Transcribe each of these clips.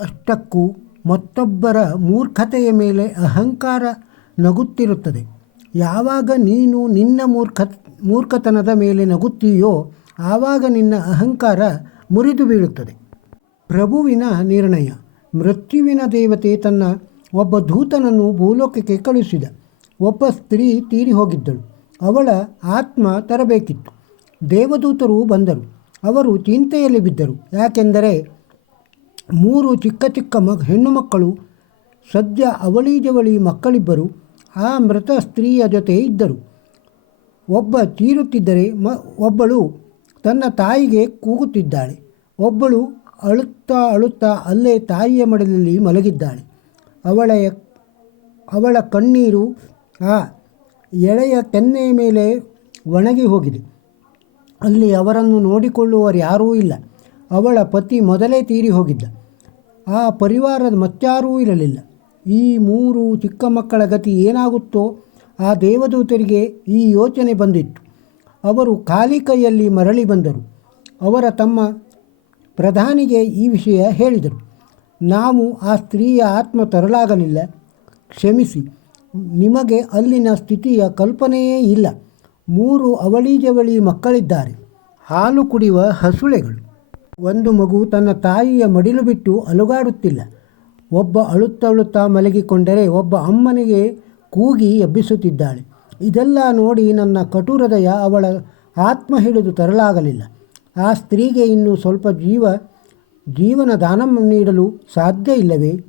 ಅಷ್ಟಕ್ಕೂ ಮತ್ತೊಬ್ಬರ ಮೂರ್ಖತೆಯ ಮೇಲೆ ಅಹಂಕಾರ ನಗುತ್ತಿರುತ್ತದೆ. ಯಾವಾಗ ನೀನು ನಿನ್ನ ಮೂರ್ಖ, ಮೂರ್ಖತನದ ಮೇಲೆ ನಗುತ್ತೀಯೋ ಆವಾಗ ನಿನ್ನ ಅಹಂಕಾರ ಮುರಿದು ಬೀಳುತ್ತದೆ. ಪ್ರಭುವಿನ ನಿರ್ಣಯ. ಮೃತ್ಯುವಿನ ದೇವತೆ ತನ್ನ ಒಬ್ಬ ದೂತನನ್ನು ಭೂಲೋಕಕ್ಕೆ ಕಳುಹಿಸಿದ. ಒಬ್ಬ ಸ್ತ್ರೀ ತೀರಿ ಹೋಗಿದ್ದಳು. ಅವಳ ಆತ್ಮ ತರಬೇಕಿತ್ತು. ದೇವದೂತರು ಬಂದರು. ಅವರು ಚಿಂತೆಯಲ್ಲಿ ಬಿದ್ದರು. ಯಾಕೆಂದರೆ ಮೂರು ಚಿಕ್ಕ ಚಿಕ್ಕ ಮ ಹೆಣ್ಣು ಮಕ್ಕಳು, ಸದ್ಯ ಅವಳಿ ಜವಳಿ ಮಕ್ಕಳಿಬ್ಬರು ಆ ಮೃತ ಸ್ತ್ರೀಯ ಜೊತೆ ಇದ್ದರು. ಒಬ್ಬ ತೀರುತ್ತಿದ್ದರೆ ಮ, ಒಬ್ಬಳು ತನ್ನ ತಾಯಿಗೆ ಕೂಗುತ್ತಿದ್ದಾಳೆ. ಒಬ್ಬಳು ಅಳುತ್ತಾ ಅಳುತ್ತಾ ಅಲ್ಲೇ ತಾಯಿಯ ಮಡಲಲ್ಲಿ ಮಲಗಿದ್ದಾಳೆ. ಅವಳ ಅವಳ ಕಣ್ಣೀರು ಆ ಎಳೆಯ ಕೆನ್ನೆಯ ಮೇಲೆ ಒಣಗಿ ಹೋಗಿದೆ. ಅಲ್ಲಿ ಅವರನ್ನು ನೋಡಿಕೊಳ್ಳುವರು ಯಾರೂ ಇಲ್ಲ. ಅವಳ ಪತಿ ಮೊದಲೇ ತೀರಿ ಹೋಗಿದ್ದ. ಆ ಪರಿವಾರದ ಮತ್ತಾರೂ ಇರಲಿಲ್ಲ. ಈ ಮೂರು ಚಿಕ್ಕ ಮಕ್ಕಳ ಗತಿ ಏನಾಗುತ್ತೋ ಆ ದೇವದೂತರಿಗೆ ಈ ಯೋಚನೆ ಬಂದಿತ್ತು. ಅವರು ಖಾಲಿ ಕೈಯಲ್ಲಿ ಮರಳಿ ಬಂದರು. ಅವರ ತಮ್ಮ ಪ್ರಧಾನಿಗೆ ಈ ವಿಷಯ ಹೇಳಿದರು. ನಾವು ಆ ಸ್ತ್ರೀಯ ಆತ್ಮ ತರಲಾಗಲಿಲ್ಲ. ಕ್ಷಮಿಸಿ. ನಿಮಗೆ ಅಲ್ಲಿನ ಸ್ಥಿತಿಯ ಕಲ್ಪನೆಯೇ ಇಲ್ಲ. ಮೂರು ಅವಳಿ ಜವಳಿ ಮಕ್ಕಳಿದ್ದಾರೆ. ಹಾಲು ಕುಡಿಯುವ ಹಸುಳೆಗಳು. ಒಂದು ಮಗು ತನ್ನ ತಾಯಿಯ ಮಡಿಲು ಬಿಟ್ಟು ಅಲುಗಾಡುತ್ತಿಲ್ಲ. ಒಬ್ಬ ಅಳುತ್ತಳುತ್ತಾ ಮಲಗಿಕೊಂಡರೆ ಒಬ್ಬ ಅಮ್ಮನಿಗೆ ಕೂಗಿ ಎಬ್ಬಿಸುತ್ತಿದ್ದಾಳೆ. ಇದೆಲ್ಲ ನೋಡಿ ನನ್ನ ಕಟುಹೃದಯ ಅವಳ ಆತ್ಮ ಹಿಡಿದು ತರಲಾಗಲಿಲ್ಲ. ಆ ಸ್ತ್ರೀಗೆ ಇನ್ನು ಸ್ವಲ್ಪ ಜೀವ, ಜೀವನ ದಾನ ನೀಡಲು ಸಾಧ್ಯ ಇಲ್ಲವೇ?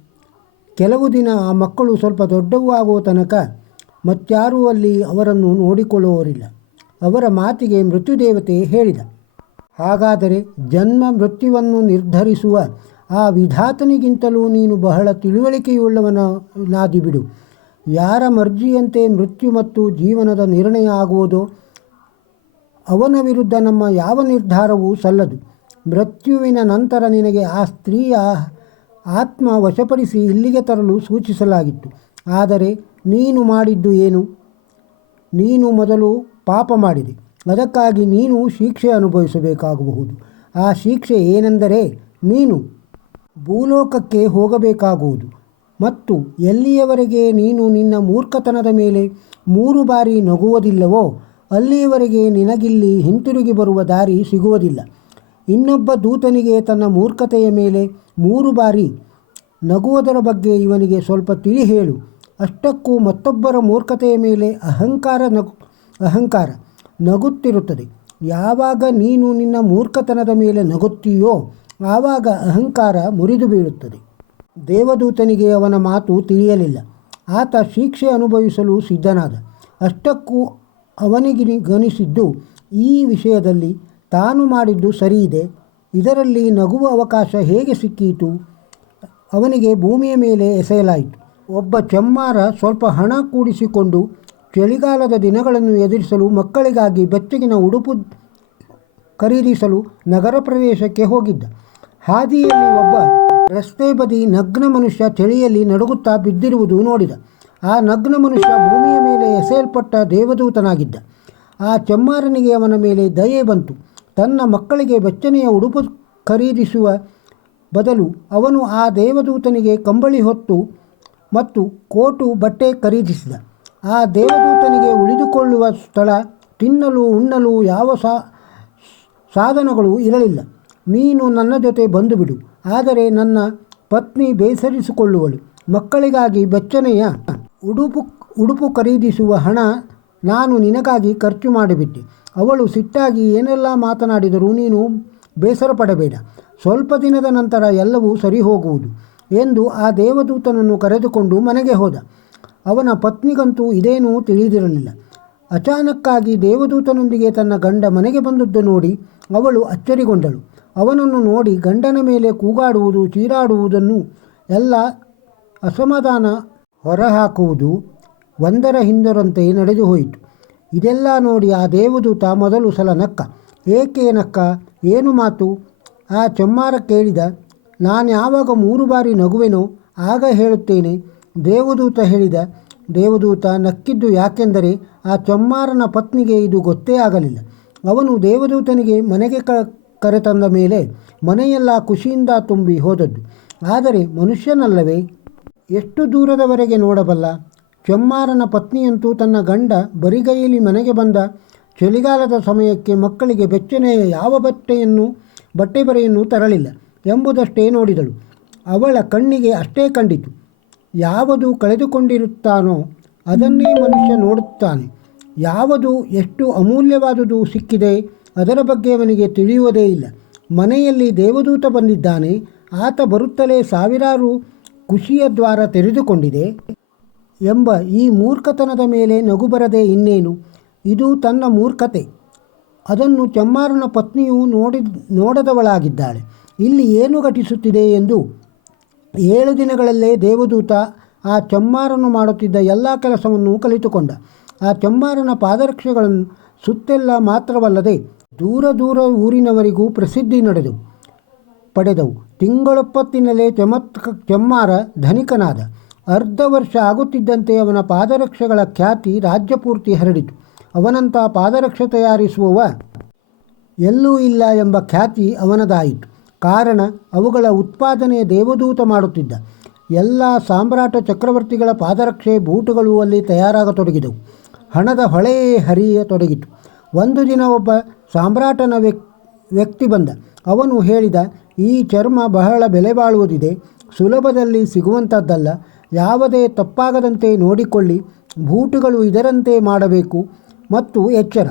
ಕೆಲವು ದಿನ ಆ ಮಕ್ಕಳು ಸ್ವಲ್ಪ ದೊಡ್ಡವೂ ಆಗುವ ತನಕ ಮತ್ತಾರೂ ಅಲ್ಲಿ ಅವರನ್ನು ನೋಡಿಕೊಳ್ಳುವವರಿಲ್ಲ. ಅವರ ಮಾತಿಗೆ ಮೃತ್ಯುದೇವತೆ ಹೇಳಿದ. ಹಾಗಾದರೆ ಜನ್ಮ ಮೃತ್ಯುವನ್ನು ನಿರ್ಧರಿಸುವ ಆ ವಿಧಾತನಿಗಿಂತಲೂ ನೀನು ಬಹಳ ತಿಳುವಳಿಕೆಯುಳ್ಳವನಾದಿ ಬಿಡು. ಯಾರ ಮರ್ಜಿಯಂತೆ ಮೃತ್ಯು ಮತ್ತು ಜೀವನದ ನಿರ್ಣಯ ಆಗುವುದೋ ಅವನ ವಿರುದ್ಧ ನಮ್ಮ ಯಾವ ನಿರ್ಧಾರವೂ ಸಲ್ಲದು. ಮೃತ್ಯುವಿನ ನಂತರ ನಿನಗೆ ಆ ಸ್ತ್ರೀಯ ಆತ್ಮ ವಶಪಡಿಸಿ ಇಲ್ಲಿಗೆ ತರಲು ಸೂಚಿಸಲಾಗಿತ್ತು. ಆದರೆ ನೀನು ಮಾಡಿದ್ದು ಏನು? ನೀನು ಮೊದಲು ಪಾಪ ಮಾಡಿದೆ. ಅದಕ್ಕಾಗಿ ನೀನು ಶಿಕ್ಷೆ ಅನುಭವಿಸಬೇಕಾಗಬಹುದು. ಆ ಶಿಕ್ಷೆ ಏನೆಂದರೆ ನೀನು ಭೂಲೋಕಕ್ಕೆ ಹೋಗಬೇಕಾಗುವುದು ಮತ್ತು ಎಲ್ಲಿಯವರೆಗೆ ನೀನು ನಿನ್ನ ಮೂರ್ಖತನದ ಮೇಲೆ ಮೂರು ಬಾರಿ ನಗುವುದಿಲ್ಲವೋ, ಅಲ್ಲಿಯವರೆಗೆ ನಿನಗಿಲ್ಲಿ ಹಿಂತಿರುಗಿ ಬರುವ ದಾರಿ ಸಿಗುವುದಿಲ್ಲ. ಇನ್ನೊಬ್ಬ ದೂತನಿಗೆ ತನ್ನ ಮೂರ್ಖತೆಯ ಮೇಲೆ ಮೂರು ಬಾರಿ ನಗುವುದರ ಬಗ್ಗೆ ಇವನಿಗೆ ಸ್ವಲ್ಪ ತಿಳಿ ಹೇಳು. ಅಷ್ಟಕ್ಕೂ ಮತ್ತೊಬ್ಬರ ಮೂರ್ಖತೆಯ ಮೇಲೆ ಅಹಂಕಾರ ನಗು, ಅಹಂಕಾರ. ನಗುತ್ತಿರುತ್ತದೆ. ಯಾವಾಗ ನೀನು ನಿನ್ನ ಮೂರ್ಖತನದ ಮೇಲೆ ನಗುತ್ತೀಯೋ, ಆವಾಗ ಅಹಂಕಾರ ಮುರಿದು ಬೀಳುತ್ತದೆ. ದೇವದೂತನಿಗೆ ಅವನ ಮಾತು ತಿಳಿಯಲಿಲ್ಲ. ಆತ ಶಿಕ್ಷೆ ಅನುಭವಿಸಲು ಸಿದ್ಧನಾದ. ಅಷ್ಟಕ್ಕೂ ಅವನಿಗೆ ಗಣಿಸಿದ್ದು, ಈ ವಿಷಯದಲ್ಲಿ ತಾನು ಮಾಡಿದ್ದು ಸರಿಯಿದೆ. ಇದರಲ್ಲಿ ನಗುವ ಅವಕಾಶ ಹೇಗೆ ಸಿಕ್ಕೀತು? ಅವನಿಗೆ ಭೂಮಿಯ ಮೇಲೆ ಎಸೆಯಲಾಯಿತು. ಒಬ್ಬ ಚಮ್ಮಾರ ಸ್ವಲ್ಪ ಹಣ ಕೂಡಿಸಿಕೊಂಡು ಚಳಿಗಾಲದ ದಿನಗಳನ್ನು ಎದುರಿಸಲು ಮಕ್ಕಳಿಗಾಗಿ ಬೆಚ್ಚಗಿನ ಉಡುಪು ಖರೀದಿಸಲು ನಗರ ಪ್ರದೇಶಕ್ಕೆ ಹೋಗಿದ್ದ. ಹಾದಿಯಲ್ಲಿ ಒಬ್ಬ ರಸ್ತೆ ಬದಿ ನಗ್ನ ಮನುಷ್ಯ ಚಳಿಯಲ್ಲಿ ನಡುಗುತ್ತಾ ಬಿದ್ದಿರುವುದು ನೋಡಿದ. ಆ ನಗ್ನ ಮನುಷ್ಯ ಭೂಮಿಯ ಮೇಲೆ ಎಸೆಯಲ್ಪಟ್ಟ ದೇವದೂತನಾಗಿದ್ದ. ಆ ಚೆಮ್ಮಾರನಿಗೆ ಅವನ ಮೇಲೆ ದಯೆ ಬಂತು. ತನ್ನ ಮಕ್ಕಳಿಗೆ ಬೆಚ್ಚನೆಯ ಉಡುಪು ಖರೀದಿಸುವ ಬದಲು ಅವನು ಆ ದೇವದೂತನಿಗೆ ಕಂಬಳಿ ಹೊತ್ತು ಮತ್ತು ಕೋಟು ಬಟ್ಟೆ ಖರೀದಿಸಿದ. ಆ ದೇವದೂತನಿಗೆ ಉಳಿದುಕೊಳ್ಳುವ ಸ್ಥಳ ತಿನ್ನಲು, ಉಣ್ಣಲು ಯಾವ ಸಾ, ಸಾಧನಗಳು ಇರಲಿಲ್ಲ. ನೀನು ನನ್ನ ಜೊತೆ ಬಂದು ಬಿಡು ಆದರೆ ನನ್ನ ಪತ್ನಿ ಬೇಸರಿಸಿಕೊಳ್ಳುವಳು. ಮಕ್ಕಳಿಗಾಗಿ ಬೆಚ್ಚನೆಯ ಉಡುಪು ಉಡುಪು ಖರೀದಿಸುವ ಹಣ ನಾನು ನಿನಗಾಗಿ ಖರ್ಚು ಮಾಡಿಬಿಟ್ಟೆ. ಅವಳು ಸಿಟ್ಟಾಗಿ ಏನೆಲ್ಲ ಮಾತನಾಡಿದರೂ ನೀನು ಬೇಸರ ಪಡಬೇಡ ಸ್ವಲ್ಪ ದಿನದ ನಂತರ ಎಲ್ಲವೂ ಸರಿ ಹೋಗುವುದು ಎಂದು ಆ ದೇವದೂತನನ್ನು ಕರೆದುಕೊಂಡು ಮನೆಗೆ ಹೋದ. ಅವನ ಪತ್ನಿಗಂತೂ ಇದೇನೂ ತಿಳಿದಿರಲಿಲ್ಲ. ಅಚಾನಕ್ಕಾಗಿ ದೇವದೂತನೊಂದಿಗೆ ತನ್ನ ಗಂಡ ಮನೆಗೆ ಬಂದದ್ದು ನೋಡಿ ಅವಳು ಅಚ್ಚರಿಗೊಂಡಳು. ಅವನನ್ನು ನೋಡಿ ಗಂಡನ ಮೇಲೆ ಕೂಗಾಡುವುದು, ಚೀರಾಡುವುದನ್ನು ಎಲ್ಲ ಅಸಮಾಧಾನ ಹೊರಹಾಕುವುದು ಒಂದರ ಹಿಂದರಂತೆ ನಡೆದು ಹೋಯಿತು. ಇದೆಲ್ಲ ನೋಡಿ ಆ ದೇವದೂತ ಮೊದಲು ಸಲ ನಕ್ಕ. ಏಕೆ ನಕ್ಕ? ಏನು ಮಾತು? ಆ ಚಮ್ಮಾರ ಕೇಳಿದ ನಾನು ಯಾವಾಗ ಮೂರು ಬಾರಿ ನಗುವೆನೋ? ಆಗ ಹೇಳುತ್ತೇನೆ ದೇವದೂತ ಹೇಳಿದ, ದೇವದೂತ ನಕ್ಕಿದ್ದು ಯಾಕೆಂದರೆ ಆ ಚಮ್ಮಾರನ ಪತ್ನಿಗೆ ಇದು ಗೊತ್ತೇ ಆಗಲಿಲ್ಲ. ಅವನು ದೇವದೂತನಿಗೆ ಮನೆಗೆ ಕ, ಕರೆತಂದ ಮೇಲೆ ಮನೆಯೆಲ್ಲ ಖುಷಿಯಿಂದ ತುಂಬಿ ಹೋದದ್ದು. ಆದರೆ ಮನುಷ್ಯನಲ್ಲವೇ? ಎಷ್ಟು ದೂರದವರೆಗೆ ನೋಡಬಲ್ಲ? ಚಮ್ಮಾರನ ಪತ್ನಿಯಂತೂ ತನ್ನ ಗಂಡ ಬರಿಗೈಯಲ್ಲಿ ಮನೆಗೆ ಬಂದ ಚಳಿಗಾಲದ ಸಮಯಕ್ಕೆ ಮಕ್ಕಳಿಗೆ ಬೆಚ್ಚನೆಯ ಯಾವ ಬಟ್ಟೆಯನ್ನು, ಬಟ್ಟೆ ಬರೆಯನ್ನು ತರಲಿಲ್ಲ ಎಂಬುದಷ್ಟೇ ನೋಡಿದಳು. ಅವಳ ಕಣ್ಣಿಗೆ ಅಷ್ಟೇ ಕಂಡಿತು. ಯಾವುದು ಕಳೆದುಕೊಂಡಿರುತ್ತಾನೋ ಅದನ್ನೇ ಮನುಷ್ಯ ನೋಡುತ್ತಾನೆ. ಯಾವುದು ಎಷ್ಟು ಅಮೂಲ್ಯವಾದುದು ಸಿಕ್ಕಿದೆ ಅದರ ಬಗ್ಗೆ ಅವನಿಗೆ ತಿಳಿಯುವುದೇ ಇಲ್ಲ. ಮನೆಯಲ್ಲಿ ದೇವದೂತ ಬಂದಿದ್ದಾನೆ. ಆತ ಬರುತ್ತಲೇ ಸಾವಿರಾರು ಖುಷಿಯ ದ್ವಾರ ತೆರೆದುಕೊಂಡಿದೆ ಎಂಬ ಈ ಮೂರ್ಖತನದ ಮೇಲೆ ನಗು ಬರದೆ ಇನ್ನೇನು? ಇದು ತನ್ನ ಮೂರ್ಖತೆ. ಅದನ್ನು ಚಮ್ಮಾರನ ಪತ್ನಿಯು ನೋಡಿ ನೋಡದವಳಾಗಿದ್ದಾಳೆ. ಇಲ್ಲಿ ಏನು ಘಟಿಸುತ್ತಿದೆ ಎಂದು ಏಳು ದಿನಗಳಲ್ಲೇ ದೇವದೂತ ಆ ಚಮ್ಮಾರನ್ನು ಮಾಡುತ್ತಿದ್ದ ಎಲ್ಲ ಕೆಲಸವನ್ನು ಕಲಿತುಕೊಂಡ. ಆ ಚಮ್ಮಾರನ ಪಾದರಕ್ಷೆಗಳನ್ನು ಸುತ್ತೆಲ್ಲ ಮಾತ್ರವಲ್ಲದೆ ದೂರ ದೂರ ಊರಿನವರಿಗೂ ಪ್ರಸಿದ್ಧಿ ನಡೆದು ಪಡೆದವು. ತಿಂಗಳೊಪ್ಪತ್ತಿನಲ್ಲೇ ಚಮತ್ಕ ಚಮ್ಮಾರ ಧನಿಕನಾದ. ಅರ್ಧ ವರ್ಷ ಆಗುತ್ತಿದ್ದಂತೆ ಅವನ ಪಾದರಕ್ಷೆಗಳ ಖ್ಯಾತಿ ರಾಜ್ಯಪೂರ್ತಿ ಹರಡಿತು. ಅವನಂಥ ಪಾದರಕ್ಷೆ ತಯಾರಿಸುವವ ಎಲ್ಲೂ ಇಲ್ಲ ಎಂಬ ಖ್ಯಾತಿ ಅವನದಾಯಿತು. ಕಾರಣ ಅವುಗಳ ಉತ್ಪಾದನೆ ದೇವದೂತ ಮಾಡುತ್ತಿದ್ದ. ಎಲ್ಲ ಸಾಮ್ರಾಟ ಚಕ್ರವರ್ತಿಗಳ ಪಾದರಕ್ಷೆ ಬೂಟುಗಳು ಅಲ್ಲಿ ತಯಾರಾಗತೊಡಗಿದವು. ಹಣದ ಹೊಳೆಯೇ ಹರಿಯತೊಡಗಿತು. ಒಂದು ದಿನ ಒಬ್ಬ ಸಾಮ್ರಾಟನ ವ್ಯಕ್ ವ್ಯಕ್ತಿ ಬಂದ. ಅವನು ಹೇಳಿದ, ಈ ಚರ್ಮ ಬಹಳ ಬೆಲೆ ಬಾಳುವುದಿದೆ. ಸುಲಭದಲ್ಲಿ ಸಿಗುವಂಥದ್ದಲ್ಲ ಯಾವುದೇ ತಪ್ಪಾಗದಂತೆ ನೋಡಿಕೊಳ್ಳಿ. ಬೂಟುಗಳು ಇದರಂತೆ ಮಾಡಬೇಕು. ಮತ್ತು ಎಚ್ಚರ.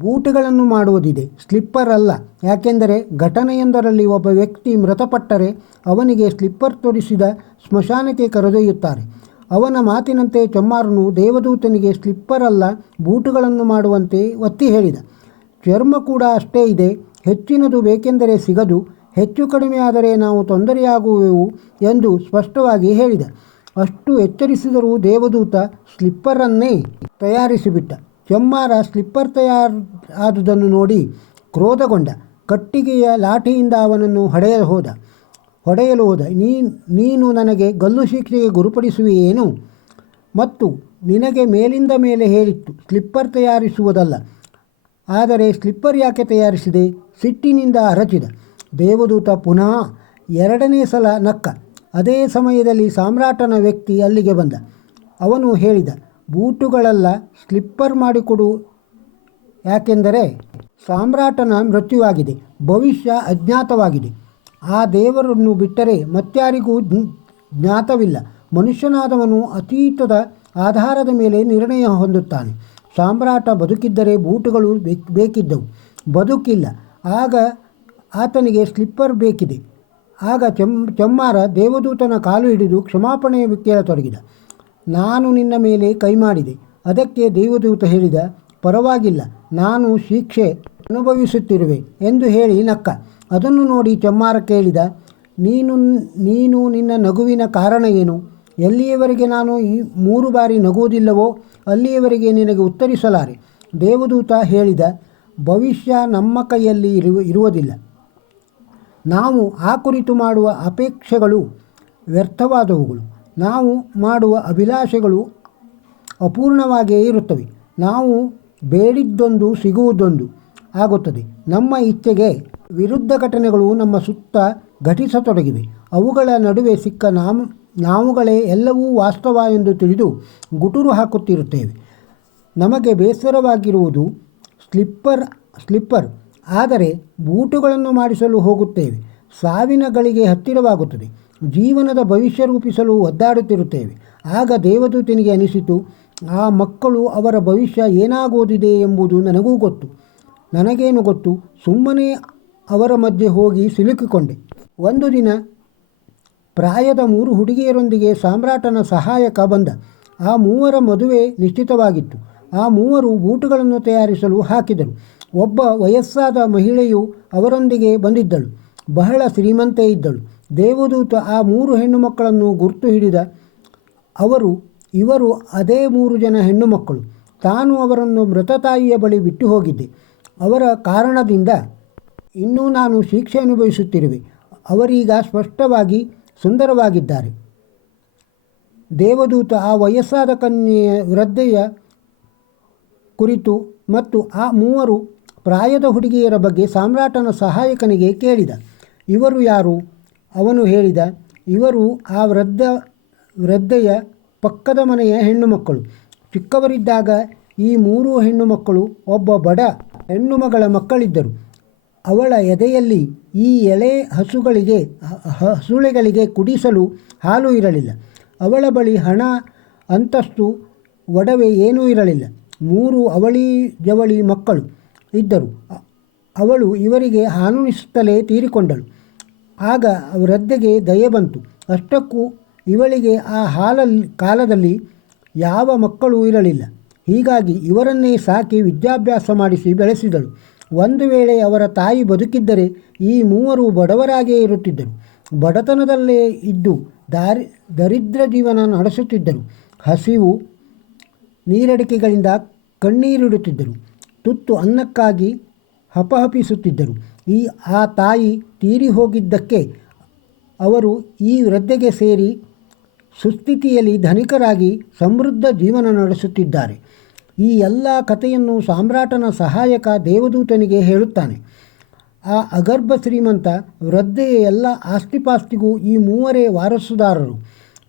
ಬೂಟುಗಳನ್ನು ಮಾಡುವುದಿದೆ. ಸ್ಲಿಪ್ಪರ್ ಅಲ್ಲ. ಯಾಕೆಂದರೆ ಘಟನೆಯೊಂದರಲ್ಲಿ ಒಬ್ಬ ವ್ಯಕ್ತಿ ಮೃತಪಟ್ಟರೆ ಅವನಿಗೆ ಸ್ಲಿಪ್ಪರ್ ತೋರಿಸಿದ ಸ್ಮಶಾನಕ್ಕೆ ಕರೆದೊಯ್ಯುತ್ತಾರೆ. ಅವನ ಮಾತಿನಂತೆ ಚಮ್ಮಾರನು ದೇವದೂತನಿಗೆ ಸ್ಲಿಪ್ಪರ್ ಅಲ್ಲ, ಬೂಟುಗಳನ್ನು ಮಾಡುವಂತೆ ಒತ್ತಿ ಹೇಳಿದ. ಚರ್ಮ ಕೂಡ ಅಷ್ಟೇ ಇದೆ. ಹೆಚ್ಚಿನದು ಬೇಕೆಂದರೆ ಸಿಗದು, ಹೆಚ್ಚು ಕಡಿಮೆಯಾದರೆ ನಾವು ತೊಂದರೆಯಾಗುವೆವು ಎಂದು ಸ್ಪಷ್ಟವಾಗಿ ಹೇಳಿದ. ಅಷ್ಟು ಎಚ್ಚರಿಸಿದರೂ ದೇವದೂತ ಸ್ಲಿಪ್ಪರನ್ನೇ ತಯಾರಿಸಿಬಿಟ್ಟ. ಚೆಮ್ಮಾರ ಸ್ಲಿಪ್ಪರ್ ತಯಾರ ಆದುದನ್ನು ನೋಡಿ ಕ್ರೋಧಗೊಂಡ. ಕಟ್ಟಿಗೆಯ ಲಾಠಿಯಿಂದ ಅವನನ್ನು ಹೊಡೆಯಲು ಹೋದ. ಹೊಡೆಯಲು ಹೋದ. ನೀನು ನನಗೆ ಗಲ್ಲು ಶಿಕ್ಷೆಗೆ ಗುರುಪಡಿಸುವೆಯೇನು? ಮತ್ತು ನಿನಗೆ ಮೇಲಿಂದ ಮೇಲೆ ಹೇಳಿತ್ತು. ಸ್ಲಿಪ್ಪರ್ ತಯಾರಿಸುವುದಲ್ಲ. ಆದರೆ ಸ್ಲಿಪ್ಪರ್ ಯಾಕೆ ತಯಾರಿಸಿದೆ? ಸಿಟ್ಟಿನಿಂದ ಅರಚಿದ ದೇವದೂತ ಪುನಃ ಎರಡನೇ ಸಲ ನಕ್ಕ. ಅದೇ ಸಮಯದಲ್ಲಿ ಸಾಮ್ರಾಟನ ವ್ಯಕ್ತಿ ಅಲ್ಲಿಗೆ ಬಂದ. ಅವನು ಹೇಳಿದ ಬೂಟುಗಳೆಲ್ಲ, ಸ್ಲಿಪ್ಪರ್ ಮಾಡಿಕೊಡು. ಯಾಕೆಂದರೆ ಸಾಮ್ರಾಟನ ಮೃತ್ಯುವಾಗಿದೆ, ಭವಿಷ್ಯ ಅಜ್ಞಾತವಾಗಿದೆ. ಆ ದೇವರನ್ನು ಬಿಟ್ಟರೆ ಮತ್ಯಾರಿಗೂ ಜ್ಞ- ಜ್ಞಾತವಿಲ್ಲ. ಮನುಷ್ಯನಾದವನು ಅತೀತದ ಆಧಾರದ ಮೇಲೆ ನಿರ್ಣಯ ಹೊಂದುತ್ತಾನೆ. ಸಾಮ್ರಾಟ ಬದುಕಿದ್ದರೆ ಬೂಟುಗಳು ಬೇಕ್- ಬೇಕಿದ್ದವು. ಬದುಕಿಲ್ಲ. ಆಗ ಆತನಿಗೆ ಸ್ಲಿಪ್ಪರ್ ಬೇಕಿದೆ. ಆಗ ಚೆಮ್ ಚೆಮ್ಮಾರ ದೇವದೂತನ ಕಾಲು ಹಿಡಿದು ಕ್ಷಮಾಪಣೆ ಕೇಳತೊಡಗಿದ ನಾನು ನಿನ್ನ ಮೇಲೆ ಕೈ ಮಾಡಿದೆ. ಅದಕ್ಕೆ ದೇವದೂತ ಹೇಳಿದ, ಪರವಾಗಿಲ್ಲ, ನಾನು ಶಿಕ್ಷೆ ಅನುಭವಿಸುತ್ತಿರುವೆ ಎಂದು ಹೇಳಿ ನಕ್ಕ. ಅದನ್ನು ನೋಡಿ ಚಮ್ಮಾರ ಕೇಳಿದ, ನೀನು ನೀನು ನಿನ್ನ ನಗುವಿನ ಕಾರಣ ಏನು? ಎಲ್ಲಿಯವರೆಗೆ ನಾನು ಈ ಮೂರು ಬಾರಿ ನಗುವುದಿಲ್ಲವೋ, ಅಲ್ಲಿಯವರೆಗೆ ನಿನಗೆ ಉತ್ತರಿಸಲಾರೆ. ದೇವದೂತ ಹೇಳಿದ, ಭವಿಷ್ಯ ನಮ್ಮ ಕೈಯಲ್ಲಿ ಇರುವ, ಇರುವುದಿಲ್ಲ. ನಾವು ಆ ಕುರಿತು ಮಾಡುವ ಅಪೇಕ್ಷೆಗಳು ವ್ಯರ್ಥವಾದವುಗಳು. ನಾವು ಮಾಡುವ ಅಭಿಲಾಷೆಗಳು ಅಪೂರ್ಣವಾಗಿಯೇ ಇರುತ್ತವೆ. ನಾವು ಬೇಡಿದ್ದೊಂದು ಸಿಗುವುದೊಂದು ಆಗುತ್ತದೆ. ನಮ್ಮ ಇಚ್ಛೆಗೆ ವಿರುದ್ಧ ಘಟನೆಗಳು ನಮ್ಮ ಸುತ್ತ ಘಟಿಸತೊಡಗಿವೆ. ಅವುಗಳ ನಡುವೆ ಸಿಕ್ಕ ನಾಮ, ನಾವುಗಳೇ ಎಲ್ಲವೂ ವಾಸ್ತವ ಎಂದು ತಿಳಿದು ಗುಟುರು ಹಾಕುತ್ತಿರುತ್ತೇವೆ. ನಮಗೆ ಬೇಸರವಾಗಿರುವುದು ಸ್ಲಿಪ್ಪರ್ ಸ್ಲಿಪ್ಪರ್. ಆದರೆ ಬೂಟುಗಳನ್ನು ಮಾಡಿಸಲು ಹೋಗುತ್ತೇವೆ. ಸಾವಿನ ಗಳಿಗೆ ಹತ್ತಿರವಾಗುತ್ತದೆ. ಜೀವನದ ಭವಿಷ್ಯ ರೂಪಿಸಲು ಒದ್ದಾಡುತ್ತಿರುತ್ತೇವೆ. ಆಗ ದೇವದೂತನಿಗೆ ಅನಿಸಿತು, ಆ ಮಕ್ಕಳು ಅವರ ಭವಿಷ್ಯ ಏನಾಗೋದಿದೆ ಎಂಬುದು ನನಗೂ ಗೊತ್ತು. ನನಗೇನು ಗೊತ್ತು? ಸುಮ್ಮನೆ ಅವರ ಮಧ್ಯೆ ಹೋಗಿ ಸಿಲುಕಿಕೊಂಡೆ. ಒಂದು ದಿನ ಪ್ರಾಯದ ಮೂರು ಹುಡುಗಿಯರೊಂದಿಗೆ ಸಾಮ್ರಾಟನ ಸಹಾಯಕ ಬಂದ. ಆ ಮೂವರ ಮದುವೆ ನಿಶ್ಚಿತವಾಗಿತ್ತು. ಆ ಮೂವರು ಬೂಟುಗಳನ್ನು ತಯಾರಿಸಲು ಹಾಕಿದರು. ಒಬ್ಬ ವಯಸ್ಸಾದ ಮಹಿಳೆಯು ಅವರೊಂದಿಗೆ ಬಂದಿದ್ದಳು. ಬಹಳ ಶ್ರೀಮಂತೆ ಇದ್ದಳು. ದೇವದೂತ ಆ ಮೂರು ಹೆಣ್ಣು ಮಕ್ಕಳನ್ನು ಗುರುತು ಹಿಡಿದ ಅವರು, ಇವರು ಅದೇ ಮೂರು ಜನ ಹೆಣ್ಣು ಮಕ್ಕಳು. ತಾನು ಅವರನ್ನು ಮೃತ ತಾಯಿಯ ಬಳಿ ಬಿಟ್ಟು ಹೋಗಿದ್ದೆ. ಅವರ ಕಾರಣದಿಂದ ಇನ್ನೂ ನಾನು ಶಿಕ್ಷೆ ಅನುಭವಿಸುತ್ತಿರುವೆ. ಅವರೀಗ ಸ್ಪಷ್ಟವಾಗಿ ಸುಂದರವಾಗಿದ್ದಾರೆ. ದೇವದೂತ ಆ ವಯಸ್ಸಾದ ಕನ್ಯೆಯ ವೃದ್ಧೆಯ ಕುರಿತು ಮತ್ತು ಆ ಮೂವರು ಪ್ರಾಯದ ಹುಡುಗಿಯರ ಬಗ್ಗೆ ಸಾಮ್ರಾಟನ ಸಹಾಯಕನಿಗೆ ಕೇಳಿದ. ಇವರು ಯಾರು? ಅವನು ಹೇಳಿದ, ಇವರು ಆ ವೃದ್ಧ, ವೃದ್ಧೆಯ ಪಕ್ಕದ ಮನೆಯ ಹೆಣ್ಣು ಮಕ್ಕಳು. ಚಿಕ್ಕವರಿದ್ದಾಗ ಈ ಮೂರು ಹೆಣ್ಣು ಮಕ್ಕಳು ಒಬ್ಬ ಬಡ ಹೆಣ್ಣು ಮಗಳ ಮಕ್ಕಳಿದ್ದರು. ಅವಳ ಎದೆಯಲ್ಲಿ ಈ ಎಳೆ ಹಸುಗಳಿಗೆ ಹಸುಳೆಗಳಿಗೆ ಕುಡಿಸಲು ಹಾಲು ಇರಲಿಲ್ಲ. ಅವಳ ಬಳಿ ಹಣ, ಅಂತಸ್ತು, ಒಡವೆ ಏನೂ ಇರಲಿಲ್ಲ. ಮೂರು ಅವಳಿ ಜವಳಿ ಮಕ್ಕಳು ಇದ್ದರು. ಅವಳು ಇವರಿಗೆ ಹಾನುಣಿಸುತ್ತಲೇ ತೀರಿಕೊಂಡಳು. ಆಗ ವೃದ್ಧೆಗೆ ದಯೆ ಬಂತು. ಅಷ್ಟಕ್ಕೂ ಇವಳಿಗೆ ಆ ಹಾಲಲ್ಲಿ ಕಾಲದಲ್ಲಿ ಯಾವ ಮಕ್ಕಳೂ ಇರಲಿಲ್ಲ. ಹೀಗಾಗಿ ಇವರನ್ನೇ ಸಾಕಿ ವಿದ್ಯಾಭ್ಯಾಸ ಮಾಡಿಸಿ ಬೆಳೆಸಿದಳು. ಒಂದು ವೇಳೆ ಅವರ ತಾಯಿ ಬದುಕಿದ್ದರೆ ಈ ಮೂವರು ಬಡವರಾಗೇ ಇರುತ್ತಿದ್ದರು. ಬಡತನದಲ್ಲೇ ಇದ್ದು ದಾರಿ, ದರಿದ್ರ ಜೀವನ ನಡೆಸುತ್ತಿದ್ದರು. ಹಸಿವು ನೀರಡಿಕೆಗಳಿಂದ ಕಣ್ಣೀರಿಡುತ್ತಿದ್ದರು. ತುತ್ತು ಅನ್ನಕ್ಕಾಗಿ ಹಪಹಪಿಸುತ್ತಿದ್ದರು. ಈ, ಆ ತಾಯಿ ತೀರಿ ಹೋಗಿದ್ದಕ್ಕೆ ಅವರು ಈ ವೃದ್ಧೆಗೆ ಸೇರಿ ಸುಸ್ಥಿತಿಯಲ್ಲಿ ಧನಿಕರಾಗಿ ಸಮೃದ್ಧ ಜೀವನ ನಡೆಸುತ್ತಿದ್ದಾರೆ. ಈ ಎಲ್ಲ ಕಥೆಯನ್ನು ಸಾಮ್ರಾಟನ ಸಹಾಯಕ ದೇವದೂತನಿಗೆ ಹೇಳುತ್ತಾನೆ. ಆ ಅಗರ್ಭ ಶ್ರೀಮಂತ ವೃದ್ಧೆಯ ಎಲ್ಲ ಆಸ್ತಿಪಾಸ್ತಿಗೂ ಈ ಮೂವರೇ ವಾರಸುದಾರರು.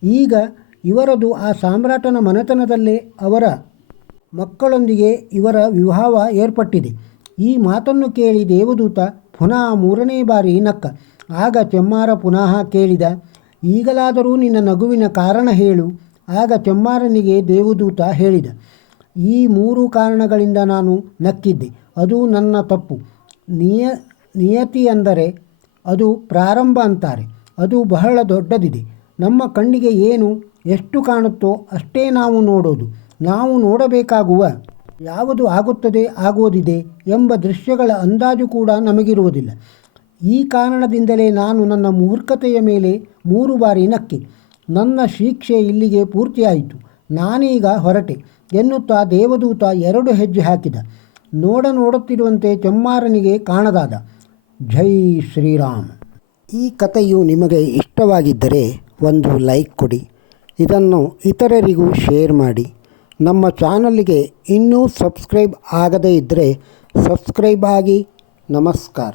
ಈಗ ಇವರದು ಆ ಸಾಮ್ರಾಟನ ಮನೆತನದಲ್ಲೇ ಅವರ ಮಕ್ಕಳೊಂದಿಗೆ ಇವರ ವಿವಾಹ ಏರ್ಪಟ್ಟಿದೆ. ಈ ಮಾತನ್ನು ಕೇಳಿ ದೇವದೂತ ಪುನಃ ಮೂರನೇ ಬಾರಿ ನಕ್ಕ. ಆಗ ಚೆಮ್ಮಾರ ಪುನಃ ಕೇಳಿದ, ಈಗಲಾದರೂ ನಿನ್ನ ನಗುವಿನ ಕಾರಣ ಹೇಳು. ಆಗ ಚೆಮ್ಮಾರನಿಗೆ ದೇವದೂತ ಹೇಳಿದ, ಈ ಮೂರು ಕಾರಣಗಳಿಂದ ನಾನು ನಕ್ಕಿದ್ದೆ. ಅದು ನನ್ನ ತಪ್ಪು. ನಿಯ, ನಿಯತಿ ಅಂದರೆ ಅದು ಪ್ರಾರಂಭ ಅಂತಾರೆ. ಅದು ಬಹಳ ದೊಡ್ಡದಿದೆ. ನಮ್ಮ ಕಣ್ಣಿಗೆ ಏನು, ಎಷ್ಟು ಕಾಣುತ್ತೋ ಅಷ್ಟೇ ನಾವು ನೋಡೋದು. ನಾವು ನೋಡಬೇಕಾಗುವ ಯಾವುದು ಆಗುತ್ತದೆ, ಆಗೋದಿದೆ ಎಂಬ ದೃಶ್ಯಗಳ ಅಂದಾಜು ಕೂಡ ನಮಗಿರುವುದಿಲ್ಲ. ಈ ಕಾರಣದಿಂದಲೇ ನಾನು ನನ್ನ ಮೂರ್ಖತೆಯ ಮೇಲೆ ಮೂರು ಬಾರಿ ನಕ್ಕೆ. ನನ್ನ ಶಿಕ್ಷೆ ಇಲ್ಲಿಗೆ ಪೂರ್ತಿಯಾಯಿತು. ನಾನೀಗ ಹೊರಟೆ. ಎನ್ನುತ್ತಾ ದೇವದೂತ ಎರಡು ಹೆಜ್ಜೆ ಹಾಕಿದ. ನೋಡ ನೋಡುತ್ತಿರುವಂತೆ ಚಮ್ಮಾರನಿಗೆ ಕಾಣದಾದ. ಜೈ ಶ್ರೀರಾಮ್. ಈ ಕಥೆಯು ನಿಮಗೆ ಇಷ್ಟವಾಗಿದ್ದರೆ ಒಂದು ಲೈಕ್ ಕೊಡಿ. ಇದನ್ನು ಇತರರಿಗೂ ಶೇರ್ ಮಾಡಿ. ನಮ್ಮ ಚಾನಲ್ಗೆ ಇನ್ನೂ ಸಬ್ಸ್ಕ್ರೈಬ್ ಆಗದೇ ಇದ್ದರೆ ಸಬ್ಸ್ಕ್ರೈಬ್ ಆಗಿ ನಮಸ್ಕಾರ.